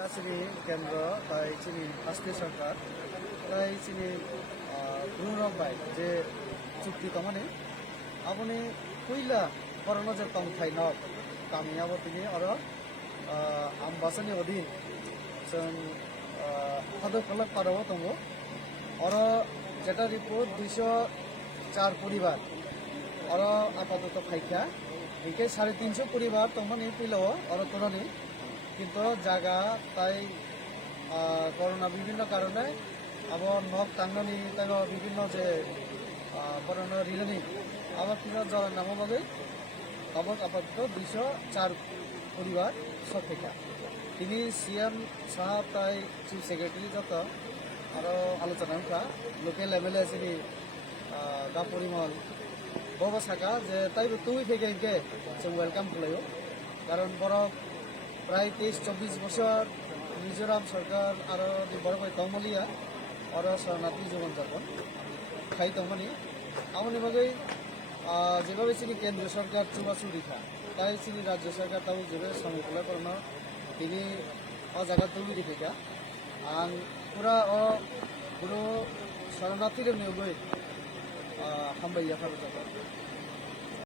Sini কেন্দ্র তাই চিনি রাষ্ট্রীয় সরকার তাই চিনি গুণরব বাই যে চুক্তি তমানে আপনি কইলা করোনা যে তং থাইনক তামিয়াবো তিনি আরো আমবাসানি অধীন जों হাদক কলক পারাবো তঙ্গো আরো যেটা রিপোর্ট 204 পরিবার আরো আপাতত ফাইকা একে 350 পরিবার তমানে কইলাও আরো তোরানি কিন্তু জায়গা তাই করোনা বিভিন্ন কারণে আবার নখ টাঙ্গনি তাই বিভিন্ন যে করোনা রিলেনি আবার কিনা জলের নামভাবে আবার আপাতত 204 পরিবার সফেকা তিনি সিএম সাহেব তাই চিফ সেক্রেটারি যত আরো আলোচনা উঠা লোকেল এমএলএ যিনি গা পরিমল বাবা সাকা যে তাই তুই থেকে ইনকে जों ওয়েলকাম খালাयो কারণ বড় প্রায় 23-24 বছর মিজোরাম সরকার আর বড় ভাই তমলিয়া আর শরণার্থী জীবনযাপন খাই তমনি আমনি বাকি যেভাবে চিনি কেন্দ্র সরকার চুবাচুরিখা তাই চিনি রাজ্য সরকার তাও যেভাবে সমীকলা করোনা তিনি জায়গা তৈরি রেখেকা আং পুরা পুরো শরণার্থীদের নিয়োগই হামবাইয়া খাবে